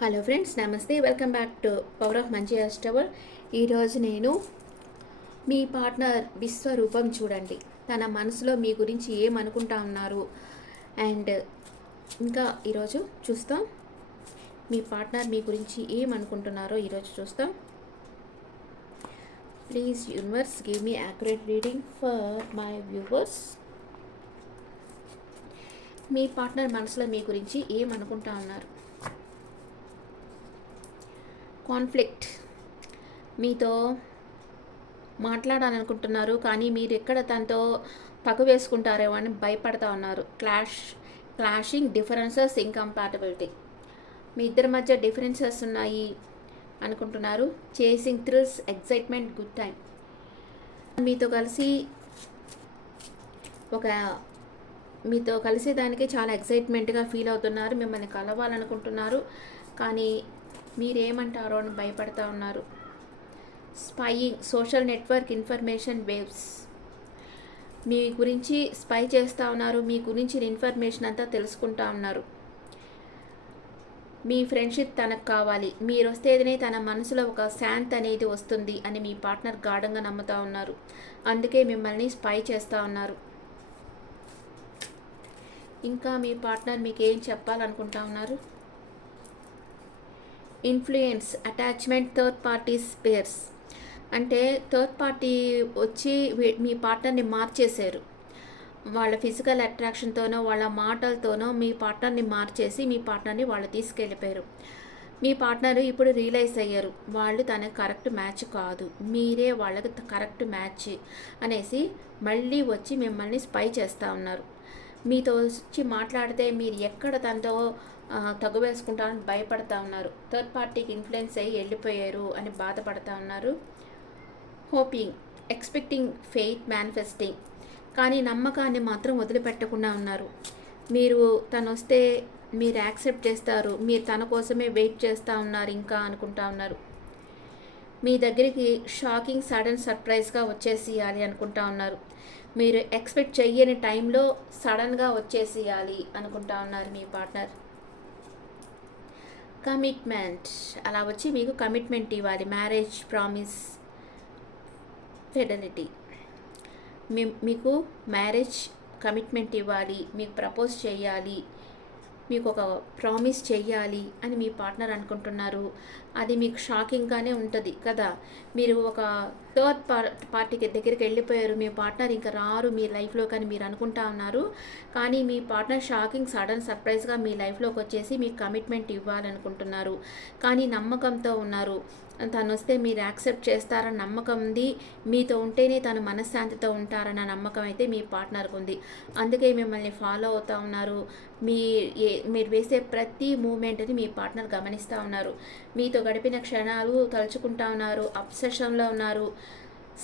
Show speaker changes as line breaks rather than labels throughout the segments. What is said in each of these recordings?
Hello friends నమస్తే. Welcome back to power of మంచి అస్టవర్ ఈరోజు నేను మీ పార్ట్నర్ విశ్వరూపం చూడండి. తన మనసులో మీ గురించి ఏమనుకుంటా ఉన్నారు? అండ్ ఇంకా ఈరోజు చూస్తాం. మీ పార్ట్నర్ మీ గురించి ఏమనుకుంటున్నారో ఈరోజు చూస్తాం. Please universe give me accurate reading for my viewers me partner మనసులో మీ గురించి ఏమనుకుంటా ఉన్నారు? కాన్ఫ్లిక్ట్ మీతో మాట్లాడాలనుకుంటున్నారు కానీ మీరు ఎక్కడ తనతో పగ వేసుకుంటారేమో అని భయపడతా ఉన్నారు. క్లాష్ క్లాషింగ్ డిఫరెన్సెస్ ఇంకంపాటబిలిటీ మీ ఇద్దరి మధ్య డిఫరెన్సెస్ ఉన్నాయి అనుకుంటున్నారు. Chasing thrills excitement good time మీతో కలిసి ఒక మీతో కలిసేదానికి చాలా ఎక్సైట్మెంట్గా ఫీల్ అవుతున్నారు. మిమ్మల్ని కలవాలనుకుంటున్నారు. కానీ మీరేమంటారో అని భయపడతా ఉన్నారు. Spying social network information waves. మీ గురించి స్పై చేస్తూ ఉన్నారు మీ గురించి ఇన్ఫర్మేషన్ అంతా తెలుసుకుంటా ఉన్నారు. మీ ఫ్రెండ్షిప్ తనకు కావాలి. మీరు వస్తేనే తన మనసులో ఒక శాంత్ అనేది వస్తుంది అని మీ పార్ట్నర్ గాఢంగా నమ్ముతా ఉన్నారు. అందుకే మిమ్మల్ని స్పై చేస్తూ ఉన్నారు. ఇంకా మీ పార్ట్నర్ మీకు ఏం చెప్పాలనుకుంటా ఉన్నారు? Influence attachment third parties pairs అంటే థర్డ్ పార్టీ వచ్చి మీ పార్ట్నర్ని మార్చేశారు. వాళ్ళ ఫిజికల్ అట్రాక్షన్తోనో వాళ్ళ మాటలతోనో మీ పార్ట్నర్ని మార్చేసి మీ పార్ట్నర్ని వాళ్ళు తీసుకెళ్ళిపోయారు. మీ పార్ట్నర్ ఇప్పుడు రియలైజ్ అయ్యారు. వాళ్ళు తనకు కరెక్ట్ మ్యాచ్ కాదు. మీరే వాళ్ళకి కరెక్ట్ మ్యాచ్ అనేసి మళ్ళీ వచ్చి మిమ్మల్ని స్పై చేస్తూ ఉన్నారు. మీతో వచ్చి మాట్లాడితే మీరు ఎక్కడ తనతో ఆ, తగ్గు భయపడతా ఉన్నారు. థర్డ్ పార్టీకి ఇన్ఫ్లుయెన్స్ అయ్యి వెళ్ళిపోయారు అని బాధపడతా ఉన్నారు. Hoping expecting faith manifesting. కానీ నమ్మకాన్ని మాత్రం వదిలిపెట్టకుండా ఉన్నారు. మీరు తను వస్తే మీరు యాక్సెప్ట్ చేస్తారు. మీరు తన కోసమే వెయిట్ చేస్తూ ఉన్నారు ఇంకా అనుకుంటా ఉన్నారు. మీ దగ్గరికి షాకింగ్ సడన్ సర్ప్రైజ్గా వచ్చేసేయాలి అనుకుంటా ఉన్నారు. మీరు ఎక్స్పెక్ట్ చెయ్యని టైంలో సడన్గా వచ్చేసేయాలి అనుకుంటా ఉన్నారు మీ పార్ట్నర్. కమిట్మెంట్ అలా వచ్చి మీకు కమిట్మెంట్ ఇవ్వాలి. మ్యారేజ్ ప్రామిస్ ఫెడలిటీ మీ మీకు మ్యారేజ్ కమిట్మెంట్ ఇవ్వాలి. మీకు ప్రపోజ్ చేయాలి. మీకు ఒక ప్రామిస్ చెయ్యాలి అని మీ పార్ట్నర్ అనుకుంటున్నారు. అది మీకు షాకింగ్గానే ఉంటుంది కదా. మీరు ఒక థర్డ్ పార్ పార్టీకి దగ్గరికి వెళ్ళిపోయారు. మీ పార్ట్నర్ ఇంకా రారు మీ లైఫ్లో కానీ మీరు అనుకుంటా ఉన్నారు. కానీ మీ పార్ట్నర్ షాకింగ్ సడన్ సర్ప్రైజ్గా మీ లైఫ్లోకి వచ్చేసి మీకు కమిట్మెంట్ ఇవ్వాలనుకుంటున్నారు. కానీ నమ్మకంతో ఉన్నారు. తను వస్తే మీరు యాక్సెప్ట్ చేస్తారన్న నమ్మకం ఉంది. మీతో ఉంటేనే తను మనశ్శాంతితో ఉంటారన్న నమ్మకం అయితే మీ పార్ట్నర్కి ఉంది. అందుకే మిమ్మల్ని ఫాలో అవుతూ ఉన్నారు. మీ ఏ మీరు వేసే ప్రతి మూమెంట్ని మీ పార్ట్నర్ గమనిస్తూ ఉన్నారు. మీతో గడిపిన క్షణాలు తలుచుకుంటా ఉన్నారు. అప్సెషన్లో ఉన్నారు.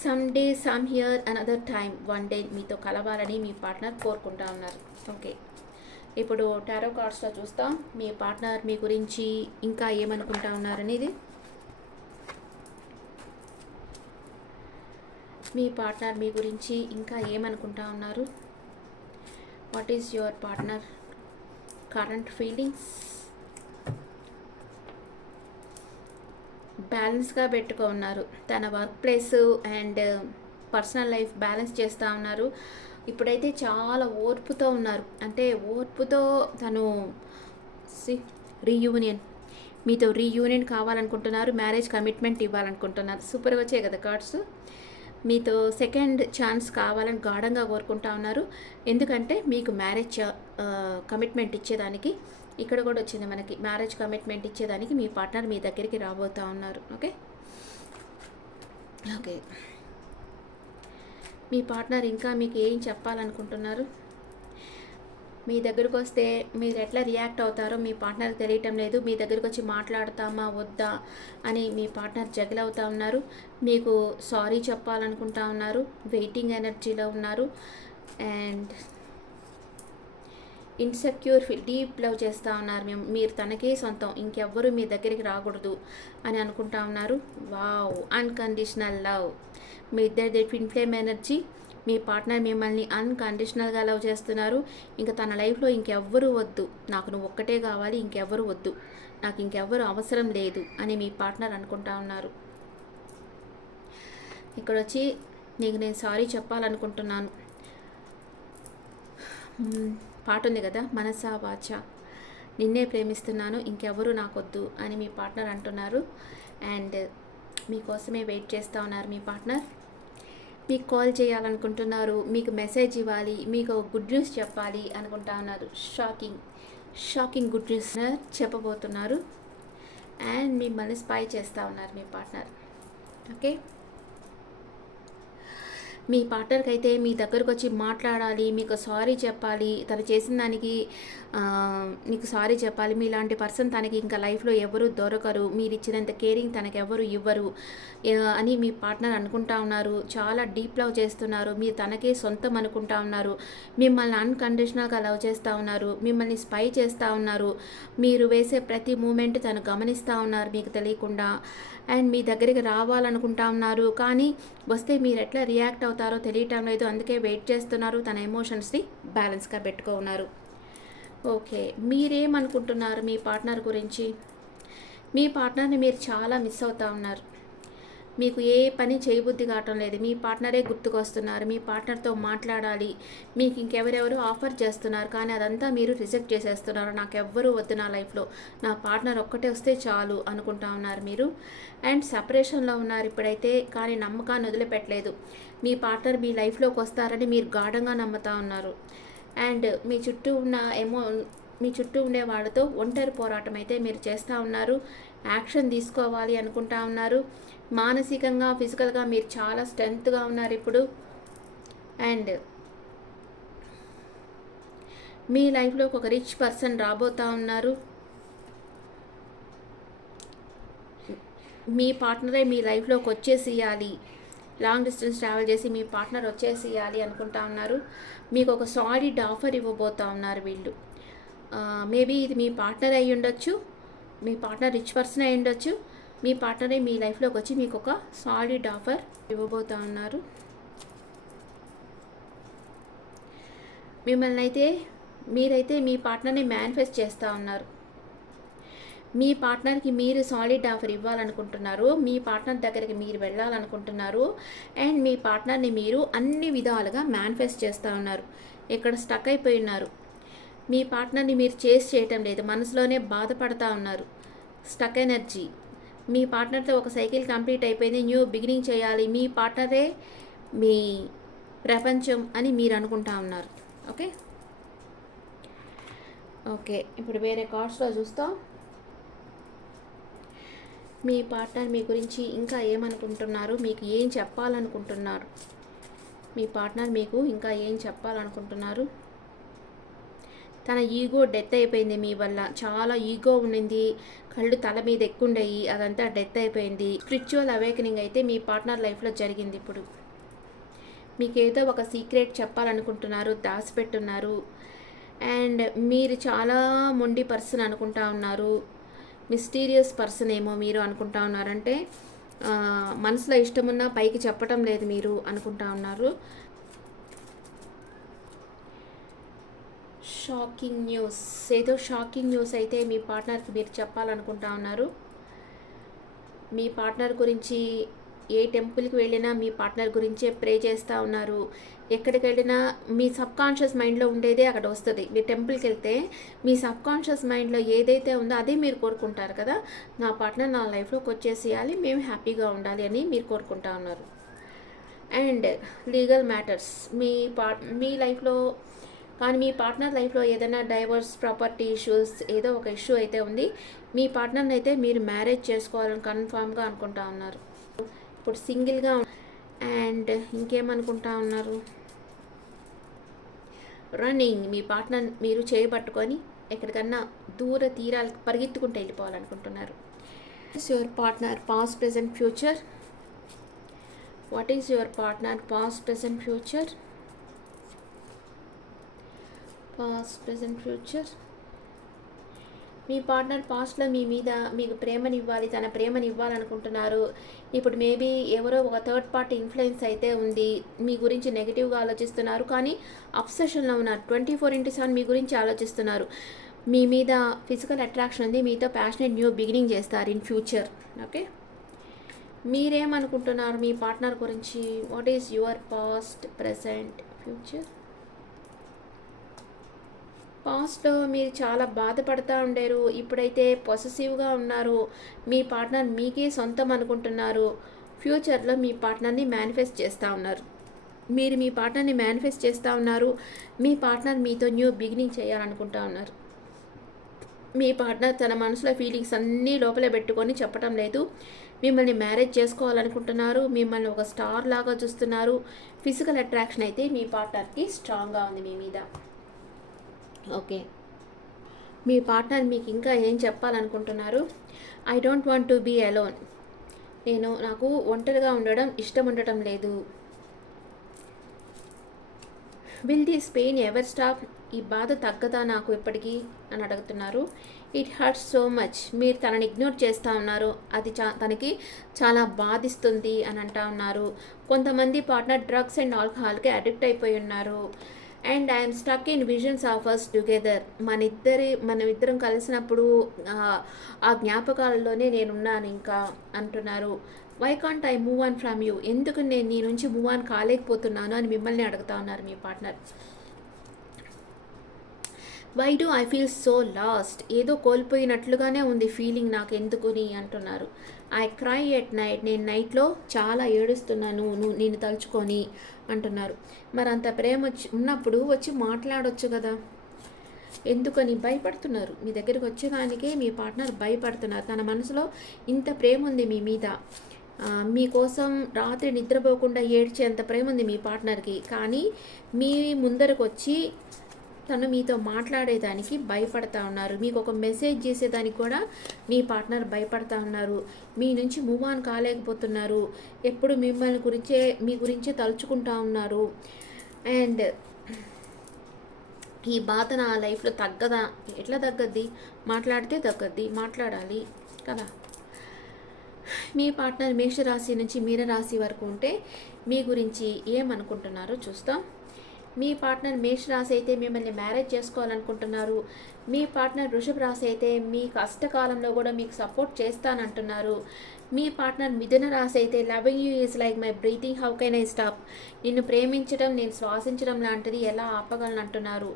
Some day somewhere another time one day మీతో కలవాలని మీ పార్ట్నర్ కోరుకుంటా ఉన్నారు. ఓకే. ఇప్పుడు టారో కార్డ్స్లో చూస్తాం. మీ పార్ట్నర్ మీ గురించి ఇంకా ఏమనుకుంటా ఉన్నారనేది? మీ పార్ట్నర్ మీ గురించి ఇంకా ఏమనుకుంటా ఉన్నారు? What is your partner current feelings బ్యాలెన్స్గా పెట్టుకో ఉన్నారు. తన work place and personal life balance చేస్తూ ఉన్నారు. ఇప్పుడైతే చాలా ఓర్పుతో ఉన్నారు. అంటే ఓర్పుతో తను రీయూనియన్ మీతో రీయూనియన్ కావాలనుకుంటున్నారు. మ్యారేజ్ కమిట్మెంట్ ఇవ్వాలనుకుంటున్నారు. సూపర్గా వచ్చాయి కదా కార్డ్స్ మీతో సెకండ్ ఛాన్స్ కావాలని గాఢంగా కోరుకుంటా ఉన్నారు. ఎందుకంటే మీకు మ్యారేజ్ కమిట్మెంట్ ఇచ్చేదానికి ఇక్కడ కూడా వచ్చింది మనకి మ్యారేజ్ కమిట్మెంట్ ఇచ్చేదానికి మీ పార్ట్నర్ మీ దగ్గరికి రాబోతా ఉన్నారు. ఓకే ఓకే మీ పార్ట్నర్ ఇంకా మీకు ఏం చెప్పాలనుకుంటున్నారు? మీ దగ్గరకు వస్తే మీరు ఎట్లా రియాక్ట్ అవుతారో మీ పార్ట్నర్కి తెలియటం లేదు. మీ దగ్గరకు వచ్చి మాట్లాడతామా వద్దా అని మీ పార్ట్నర్ జగిల్ అవుతా ఉన్నారు. మీకు సారీ చెప్పాలనుకుంటా ఉన్నారు. వెయిటింగ్ ఎనర్జీలో ఉన్నారు. And insecure feel deep love చేస్తూ ఉన్నారు. మేము మీరు తనకే సొంతం. ఇంకెవ్వరు మీ దగ్గరికి రాకూడదు అని అనుకుంటా ఉన్నారు. వావ్! Unconditional love. మీ ఇద్దరి ట్విన్ ఫ్లేమ్ ఎనర్జీ మీ పార్ట్నర్ మిమ్మల్ని అన్కండిషనల్గా లవ్ చేస్తున్నారు. ఇంకా తన లైఫ్లో ఇంకెవ్వరు వద్దు. నాకు నువ్వు ఒక్కటే కావాలి ఇంకెవ్వరు వద్దు. నాకు ఇంకెవ్వరు అవసరం లేదు అని మీ పార్ట్నర్ అనుకుంటా ఉన్నారు. ఇక్కడ వచ్చి నీకు నేను సారీ చెప్పాలనుకుంటున్నాను. పాట ఉంది కదా మనసా వాచ. నిన్నే ప్రేమిస్తున్నాను ఇంకెవరు నాకొద్దు అని మీ పార్ట్నర్ అంటున్నారు. అండ్ మీకోసమే వెయిట్ చేస్తూ ఉన్నారు మీ పార్ట్నర్. మీకు కాల్ చేయాలనుకుంటున్నారు మీకు మెసేజ్ ఇవ్వాలి మీకు గుడ్ న్యూస్ చెప్పాలి అనుకుంటా ఉన్నారు. షాకింగ్ షాకింగ్ గుడ్ న్యూస్ చెప్పబోతున్నారు. అండ్ మిమ్మల్ని స్పై చేస్తూ ఉన్నారు మీ పార్ట్నర్ ఓకే మీ పార్ట్నర్కి అయితే మీ దగ్గరకు వచ్చి మాట్లాడాలి మీకు సారీ చెప్పాలి తను చేసిన దానికి మీకు సారీ చెప్పాలి. మీలాంటి పర్సన్ తనకి ఇంకా లైఫ్లో ఎవరు దొరకరు. మీరు ఇచ్చినంత కేరింగ్ తనకి ఎవరు ఇవ్వరు అని మీ పార్ట్నర్ అనుకుంటా ఉన్నారు. చాలా డీప్ లవ్ చేస్తున్నారు. మీరు తనకే సొంతం అనుకుంటా ఉన్నారు. మిమ్మల్ని అన్కండిషనల్గా లవ్ చేస్తూ ఉన్నారు. మిమ్మల్ని స్పై చేస్తూ ఉన్నారు. మీరు వేసే ప్రతి మూమెంట్ తను గమనిస్తూ ఉన్నారు. మీకు తెలియకుండా అండ్ మీ దగ్గరికి రావాలనుకుంటా ఉన్నారు. కానీ వస్తే మీరు ఎట్లా రియాక్ట్ అవుతారో తెలియటం లేదు. అందుకే వెయిట్ చేస్తున్నారు. తన ఎమోషన్స్ని బ్యాలెన్స్గా పెట్టుకో ఉన్నారు ఓకే. మీరేమనుకుంటున్నారు మీ పార్ట్నర్ గురించి? మీ పార్ట్నర్ని మీరు చాలా మిస్ అవుతా ఉన్నారు. మీకు ఏ పని చేయబుద్ధి కావటం లేదు. మీ పార్ట్నరే గుర్తుకొస్తున్నారు. మీ పార్ట్నర్తో మాట్లాడాలి. మీకు ఇంకెవరెవరు ఆఫర్ చేస్తున్నారు. కానీ అదంతా మీరు రిజెక్ట్ చేసేస్తున్నారు. నాకు ఎవ్వరూ వద్దు నా లైఫ్లో. నా పార్ట్నర్ ఒక్కటే వస్తే చాలు అనుకుంటా ఉన్నారు మీరు. అండ్ సపరేషన్లో ఉన్నారు ఇప్పుడైతే. కానీ నమ్మకాన్ని వదిలిపెట్టలేదు. మీ పార్ట్నర్ మీ లైఫ్లోకి వస్తారని మీరు గాఢంగా నమ్ముతా ఉన్నారు. అండ్ మీ చుట్టూ ఉన్న ఎమో మీ చుట్టూ ఉండే వాళ్ళతో ఒంటరి పోరాటం అయితే మీరు చేస్తూ ఉన్నారు. యాక్షన్ తీసుకోవాలి అనుకుంటా ఉన్నారు. మానసికంగా ఫిజికల్గా మీరు చాలా స్ట్రెంగ్త్గా ఉన్నారు ఇప్పుడు. అండ్ మీ లైఫ్లో ఒక రిచ్ పర్సన్ రాబోతా ఉన్నారు. మీ పార్ట్నరే మీ లైఫ్లోకి వచ్చేసేయాలి. లాంగ్ డిస్టెన్స్ ట్రావెల్ చేసి మీ పార్ట్నర్ వచ్చేసేయాలి అనుకుంటా ఉన్నారు. మీకు ఒక సాలిడ్ ఆఫర్ ఇవ్వబోతా ఉన్నారు వీళ్ళు. మేబీ ఇది మీ పార్ట్నర్ అయి ఉండొచ్చు మీ పార్ట్నర్ రిచ్ పర్సన్ అయి ఉండొచ్చు. మీ పార్ట్నరే మీ లైఫ్లోకి వచ్చి మీకు ఒక సాలిడ్ ఆఫర్ ఇవ్వబోతా ఉన్నారు. మిమ్మల్ని అయితే మీరైతే మీ పార్ట్నర్ని మేనిఫెస్ట్ చేస్తూ ఉన్నారు. మీ పార్ట్నర్కి మీరు సాలిడ్ ఆఫర్ ఇవ్వాలనుకుంటున్నారు. మీ పార్ట్నర్ దగ్గరికి మీరు వెళ్ళాలనుకుంటున్నారు. అండ్ మీ పార్ట్నర్ని మీరు అన్ని విధాలుగా మేనిఫెస్ట్ చేస్తూ ఉన్నారు. ఇక్కడ స్టక్ అయిపోయి ఉన్నారు. మీ పార్ట్నర్ని మీరు చేసి చేయటం లేదు. మనసులోనే బాధపడతా ఉన్నారు. Stuck energy. మీ పార్ట్నర్తో ఒక సైకిల్ కంప్లీట్ అయిపోయింది. న్యూ బిగినింగ్ చేయాలి. మీ పార్ట్నరే మీ ప్రపంచం అని మీరు అనుకుంటా ఉన్నారు. ఓకే? ఓకే. ఇప్పుడు వేరే కార్డ్స్లో చూస్తాం. మీ పార్ట్నర్ మీ గురించి ఇంకా ఏమనుకుంటున్నారు? మీకు ఏం చెప్పాలనుకుంటున్నారు? మీ పార్ట్నర్ మీకు ఇంకా ఏం చెప్పాలనుకుంటున్నారు? తన ఈగో డెత్ అయిపోయింది మీ వల్ల. చాలా ఈగో ఉండింది కళ్ళు తల మీద ఎక్కుండయి. అదంతా డెత్ అయిపోయింది. స్పిరిచువల్ అవేకనింగ్ అయితే మీ పార్ట్నర్ లైఫ్లో జరిగింది ఇప్పుడు. మీకు ఏదో ఒక సీక్రెట్ చెప్పాలనుకుంటున్నారు దాచిపెట్టున్నారు. అండ్ మీరు చాలా మొండి పర్సన్ అనుకుంటా ఉన్నారు. మిస్టీరియస్ పర్సన్ ఏమో మీరు అనుకుంటా ఉన్నారంటే మనసులో ఇష్టమున్నా పైకి చెప్పటం లేదు మీరు అనుకుంటా ఉన్నారు. Shocking news. ఏదో షాకింగ్ న్యూస్ అయితే మీ పార్ట్నర్కి మీరు చెప్పాలనుకుంటా ఉన్నారు. మీ పార్ట్నర్ గురించి ఏ టెంపుల్కి వెళ్ళినా మీ పార్ట్నర్ గురించే ప్రే చేస్తూ ఉన్నారు. ఎక్కడికి వెళ్ళినా మీ సబ్ కాన్షియస్ మైండ్లో ఉండేదే అక్కడ వస్తుంది. మీరు టెంపుల్కి వెళ్తే మీ సబ్ కాన్షియస్ మైండ్లో ఏదైతే ఉందో అదే మీరు కోరుకుంటారు కదా? నా పార్ట్నర్ నా లైఫ్లోకి వచ్చేసేయాలి మేము హ్యాపీగా ఉండాలి అని మీరు కోరుకుంటా ఉన్నారు. And legal matters. మీ పా మీ లైఫ్లో కానీ మీ పార్ట్నర్ లైఫ్లో ఏదైనా డైవర్స్ ప్రాపర్టీ ఇష్యూస్ ఏదో ఒక ఇష్యూ అయితే ఉంది మీ పార్ట్నర్ని అయితే మీరు మ్యారేజ్ చేసుకోవాలని కన్ఫామ్గా అనుకుంటా ఉన్నారు. ఇప్పుడు సింగిల్గా అండ్ ఇంకేమనుకుంటా ఉన్నారు? రన్నింగ్ మీ పార్ట్నర్ మీరు చేయబట్టుకొని ఎక్కడికన్నా దూర తీరాలకు పరిగెత్తుకుంటూ వెళ్ళిపోవాలనుకుంటున్నారు. Your partner past present future what is your partner past present future past present future me partner పాస్ట్లో మీ మీద మీకు ప్రేమని ఇవ్వాలి తన ప్రేమని ఇవ్వాలనుకుంటున్నారు ఇప్పుడు మేబీ ఎవరో ఒక థర్డ్ పార్టీ ఇన్ఫ్లుయెన్స్ అయితే ఉంది మీ గురించి నెగిటివ్గా ఆలోచిస్తున్నారు. కానీ అప్సెషన్లో ఉన్నారు ట్వంటీ ఫోర్ ఇంటూ సెవెన్ మీ గురించి ఆలోచిస్తున్నారు. మీ మీద ఫిజికల్ అట్రాక్షన్ ఉంది మీతో ప్యాషనెట్ న్యూ బిగినింగ్ చేస్తారు ఇన్ ఫ్యూచర్ ఓకే మీరేమనుకుంటున్నారు మీ పార్ట్నర్ గురించి? What is your past present future పాస్ట్లో మీరు చాలా బాధపడతా ఉండేరు. ఇప్పుడైతే పొసెసివ్గా ఉన్నారు. మీ పార్ట్నర్ మీకే సొంతం అనుకుంటున్నారు. ఫ్యూచర్లో మీ పార్ట్నర్ని మేనిఫెస్ట్ చేస్తూ ఉన్నారు. మీరు మీ పార్ట్నర్ని మేనిఫెస్ట్ చేస్తూ ఉన్నారు. మీ పార్ట్నర్ మీతో న్యూ బిగినింగ్ చేయాలనుకుంటా ఉన్నారు. మీ పార్ట్నర్ తన మనసులో ఫీలింగ్స్ అన్నీ లోపలే పెట్టుకొని చెప్పడం లేదు. మిమ్మల్ని మ్యారేజ్ చేసుకోవాలనుకుంటున్నారు. మిమ్మల్ని ఒక స్టార్ లాగా చూస్తున్నారు. ఫిజికల్ అట్రాక్షన్ అయితే మీ పార్ట్నర్కి స్ట్రాంగ్గా ఉంది మీ మీద. ఓకే. మీ పార్ట్నర్ మీకు ఇంకా ఏం చెప్పాలనుకుంటున్నారు? I don't want to be alone నేను నాకు ఒంటరిగా ఉండడం ఇష్టం ఉండటం లేదు. Will this pain ever stop ఈ బాధ తగ్గదా నాకు ఇప్పటికీ అని అడుగుతున్నారు. ఇట్ హర్ట్స్ సో మచ్ మీరు తనని ఇగ్నోర్ చేస్తూ ఉన్నారు. అది చా తనకి చాలా బాధిస్తుంది అని అంటా ఉన్నారు. కొంతమంది పార్ట్నర్ డ్రగ్స్ అండ్ ఆల్కహాల్కి అడిక్ట్ అయిపోయి ఉన్నారు. And I'm stuck in visions of us together మన ఇద్దరి మనం ఇద్దరం కలిసినప్పుడు ఆ, ఆ జ్ఞాపకాలలోనే నేనున్నాను ఇంకా అంటున్నారు. Why can't I move on from you ఎందుకు నేను నీ నుంచి మూవ్ ఆన్ కాలేకపోతున్నాను అని మిమ్మల్ని అడుగుతా ఉన్నారు మీ partner why do I feel so lost ఏదో కోల్పోయినట్లుగానే ఉంది ఫీలింగ్ నాకు ఎందుకుని అంటున్నారు. ఐ క్రై ఎట్ నైట్ నేను నైట్లో చాలా ఏడుస్తున్నాను. నువ్వు నేను తలుచుకొని అంటున్నారు. మరి అంత ప్రేమ వచ్చి ఉన్నప్పుడు వచ్చి మాట్లాడొచ్చు కదా? ఎందుకని భయపడుతున్నారు? మీ దగ్గరికి వచ్చేదానికే మీ పార్ట్నర్ భయపడుతున్నారు. తన మనసులో ఇంత ప్రేమ ఉంది మీ మీద. మీకోసం రాత్రి నిద్రపోకుండా ఏడ్చేంత ప్రేమ ఉంది మీ పార్ట్నర్కి. కానీ మీ ముందరకు వచ్చి తను మీతో మాట్లాడేదానికి భయపడతా ఉన్నారు. మీకు ఒక మెసేజ్ చేసేదానికి కూడా మీ పార్ట్నర్ భయపడతా ఉన్నారు. మీ నుంచి మూవ్ ఆన్ కాలేకపోతున్నారు. ఎప్పుడు మిమ్మల్ని గురించే మీ గురించే తలుచుకుంటా ఉన్నారు. అండ్ ఈ బాధ నా లైఫ్లో తగ్గదా? ఎట్లా తగ్గద్ది? మాట్లాడితే తగ్గద్ది. మాట్లాడాలి కదా? మీ పార్ట్నర్ మేషరాశి నుంచి మీనరాశి వరకు ఉంటే మీ గురించి ఏమనుకుంటున్నారో చూస్తాం. మీ పార్ట్నర్ మేషరాశి అయితే మిమ్మల్ని మ్యారేజ్ చేసుకోవాలనుకుంటున్నారు. మీ పార్ట్నర్ వృషభ రాశి అయితే మీ కష్టకాలంలో కూడా మీకు సపోర్ట్ చేస్తానంటున్నారు. మీ పార్ట్నర్ మిథున రాశి అయితే loving you is like my breathing how can I stop? నిన్ను ప్రేమించడం నేను శ్వాసించడం లాంటిది ఎలా ఆపగలను అంటున్నారు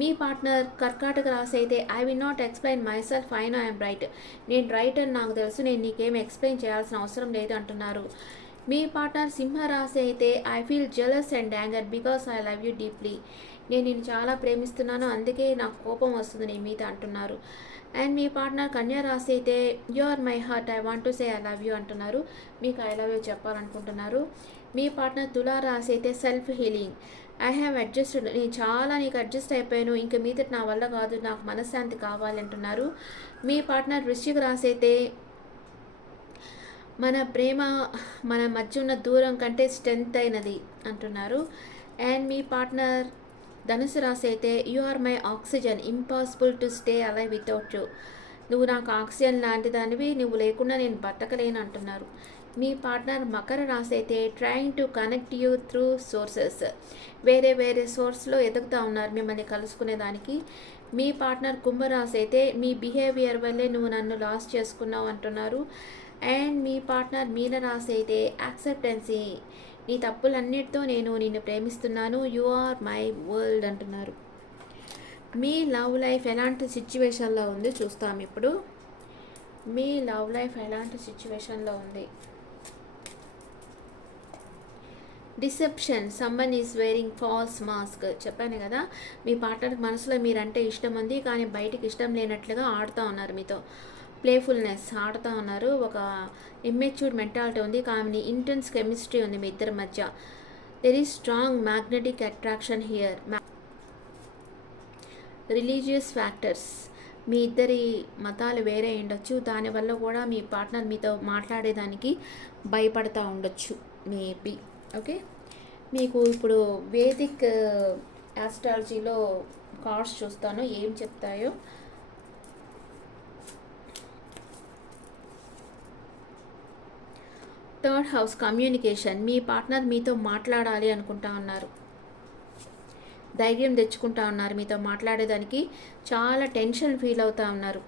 మీ పార్ట్నర్ కర్కాటక రాశి అయితే I will not explain myself I know I'm right నేను రైట్ అని నాకు తెలుసు నేను నీకేం ఎక్స్ప్లెయిన్ చేయాల్సిన అవసరం లేదు అంటున్నారు. మీ పార్ట్నర్ సింహరాశి అయితే I feel jealous and anger because I love you deeply నేను నేను చాలా ప్రేమిస్తున్నాను అందుకే నాకు కోపం వస్తుంది నీ మీద అంటున్నారు. అండ్ మీ పార్ట్నర్ కన్యా రాశి అయితే you are my heart I want to say I love you అంటున్నారు. మీకు ఐ లవ్ యూ చెప్పాలనుకుంటున్నారు. మీ పార్ట్నర్ తులా రాశి అయితే self healing I have adjusted నేను చాలా నీకు అడ్జస్ట్ అయిపోయాను ఇంక మీద నా వల్ల కాదు నాకు మనశ్శాంతి కావాలి అంటున్నారు. మీ పార్ట్నర్ వృశ్చిక రాశి అయితే మన ప్రేమ మన మధ్య ఉన్న దూరం కంటే స్ట్రెంత్ అయినది అంటున్నారు. అండ్ మీ పార్ట్నర్ ధనుసు రాసి అయితే you are my oxygen impossible to stay alive without you నువ్వు నాకు ఆక్సిజన్ లాంటి దానివి నువ్వు లేకుండా నేను బతకలేను అంటున్నారు. మీ పార్ట్నర్ మకర రాశి అయితే trying to connect you through sources వేరే వేరే సోర్స్లో ఎదుగుతూ ఉన్నారు మిమ్మల్ని కలుసుకునేదానికి మీ పార్ట్నర్ కుంభరాశి అయితే మీ బిహేవియర్ వల్లే నువ్వు నన్ను లాస్ చేసుకున్నావు అంటున్నారు. అండ్ మీ పార్ట్నర్ మీనరాశి అయితే యాక్సెప్టెన్సీ నీ తప్పులన్నిటితో నేను నిన్ను ప్రేమిస్తున్నాను. యు ఆర్ మై వరల్డ్ అంటున్నారు. మీ లవ్ లైఫ్ ఎలాంటి సిచ్యువేషన్లో ఉంది? చూస్తాం ఇప్పుడు. మీ లవ్ లైఫ్ ఎలాంటి సిచ్యువేషన్లో ఉంది? Deception. Someone is wearing false mask చెప్పాను కదా. మీ పార్ట్నర్ మనసులో మీరంటే ఇష్టం ఉంది కానీ బయటికి ఇష్టం లేనట్లుగా ఆడుతూ ఉన్నారు మీతో. ప్లేఫుల్నెస్ ఆడుతూ ఉన్నారు. ఒక ఇమ్మెచ్యూర్ మెంటాలిటీ ఉంది. కానీ ఇంటెన్స్ కెమిస్ట్రీ ఉంది మీ ఇద్దరి మధ్య. There is strong magnetic attraction here religious factors మీ ఇద్దరి మతాలు వేరే ఉండొచ్చు. దానివల్ల కూడా మీ పార్ట్నర్ మీతో మాట్లాడేదానికి భయపడతా ఉండొచ్చు. మేబీ ఓకే మీకు ఇప్పుడు వేదిక్ ఆస్ట్రాలజీలో కార్డ్స్ చూస్తాను. ఏం చెప్తాయో థర్డ్ హౌస్ కమ్యూనికేషన్. మీ పార్ట్నర్ మీతో మాట్లాడాలి అనుకుంటా ఉన్నారు. ధైర్యం తెచ్చుకుంటా ఉన్నారు మీతో మాట్లాడేదానికి. చాలా టెన్షన్ ఫీల్ అవుతూ ఉన్నారు.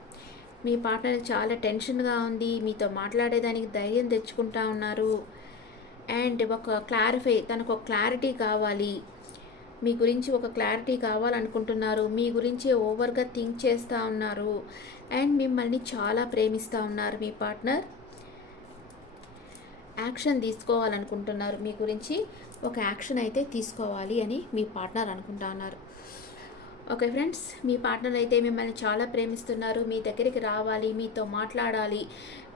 మీ పార్ట్నర్ చాలా టెన్షన్గా ఉంది. మీతో మాట్లాడేదానికి ధైర్యం తెచ్చుకుంటా ఉన్నారు. అండ్ ఒక క్లారిఫై తనకు ఒక క్లారిటీ కావాలి. మీ గురించి ఒక క్లారిటీ కావాలనుకుంటున్నారు. మీ గురించి ఓవర్గా థింక్ చేస్తూ ఉన్నారు. అండ్ మిమ్మల్ని చాలా ప్రేమిస్తూ ఉన్నారు మీ పార్ట్నర్. యాక్షన్ తీసుకోవాలనుకుంటున్నారు. మీ గురించి ఒక యాక్షన్ అయితే తీసుకోవాలి అని మీ పార్ట్నర్ అనుకుంటా ఉన్నారు ఓకే ఫ్రెండ్స్ మీ పార్ట్నర్ అయితే మిమ్మల్ని చాలా ప్రేమిస్తున్నారు. మీ దగ్గరికి రావాలి మీతో మాట్లాడాలి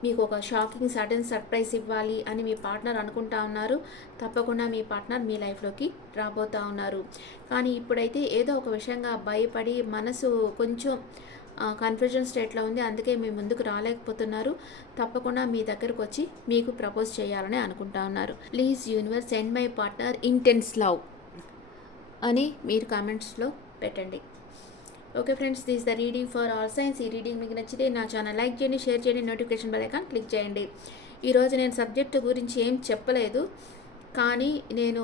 మీకు ఒక షాకింగ్ సడన్ సర్ప్రైజ్ ఇవ్వాలి అని మీ పార్ట్నర్ అనుకుంటా ఉన్నారు. తప్పకుండా మీ పార్ట్నర్ మీ లైఫ్లోకి రాబోతూ ఉన్నారు. కానీ ఇప్పుడైతే ఏదో ఒక విషయంగా భయపడి మనసు కొంచెం కన్ఫ్యూజన్ స్టేట్లో ఉంది. అందుకే మీ ముందుకు రాలేకపోతున్నారు. తప్పకుండా మీ దగ్గరకు వచ్చి మీకు ప్రపోజ్ చేయాలని అనుకుంటా ఉన్నారు. Please universe and my partner intense love అని మీరు కామెంట్స్లో పెట్టండి. Okay friends this the reading for all signs ఈ రీడింగ్ మీకు నచ్చితే నా ఛానల్ లైక్ చేయండి షేర్ చేయండి నోటిఫికేషన్ బెల్ ఐకాన్ క్లిక్ చేయండి. ఈరోజు నేను సబ్జెక్టు గురించి ఏం చెప్పలేదు కానీ నేను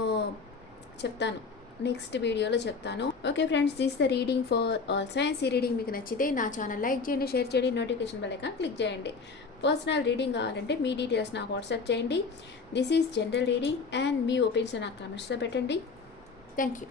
చెప్తాను. నెక్స్ట్ వీడియోలో చెప్తాను. Okay friends this the reading for all signs ఈ రీడింగ్ మీకు నచ్చితే నా ఛానల్ లైక్ చేయండి షేర్ చేయండి నోటిఫికేషన్ బెల్ ఐకాన్ క్లిక్ చేయండి. పర్సనల్ రీడింగ్ కావాలంటే మీ డీటెయిల్స్ నాకు వాట్సాప్ చేయండి. This is general reading and me opinions నాకు కామెంట్స్లో పెట్టండి. Thank you